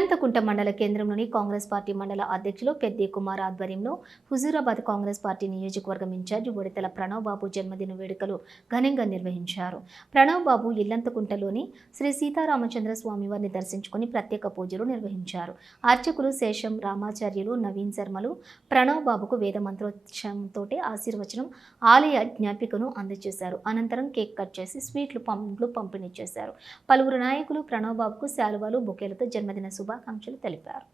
ఇల్లంతకుంట మండల కేంద్రంలోని కాంగ్రెస్ పార్టీ మండల అధ్యక్షులు పెద్ది కుమార్ ఆధ్వర్యంలో హుజూరాబాద్ కాంగ్రెస్ పార్టీ నియోజకవర్గం ఇన్ఛార్జి బొడితెల ప్రణవ్ బాబు జన్మదిన వేడుకలు ఘనంగా నిర్వహించారు. ప్రణవ్ బాబు ఇల్లంతకుంటలోని శ్రీ సీతారామచంద్ర స్వామివారిని దర్శించుకుని ప్రత్యేక పూజలు నిర్వహించారు. అర్చకులు శేషం రామాచార్యులు నవీన్ శర్మలు ప్రణవ్ బాబుకు వేద మంత్రోచ్చంతో ఆశీర్వచనం ఆలయ జ్ఞాపికను అందజేశారు. అనంతరం కేక్ కట్ చేసి స్వీట్లు పంపిణీ చేశారు. పలువురు నాయకులు ప్రణవ్ బాబుకు శాలువాలు బొకేలతో జన్మదిన శుభాకాంక్షలు తెలిపారు.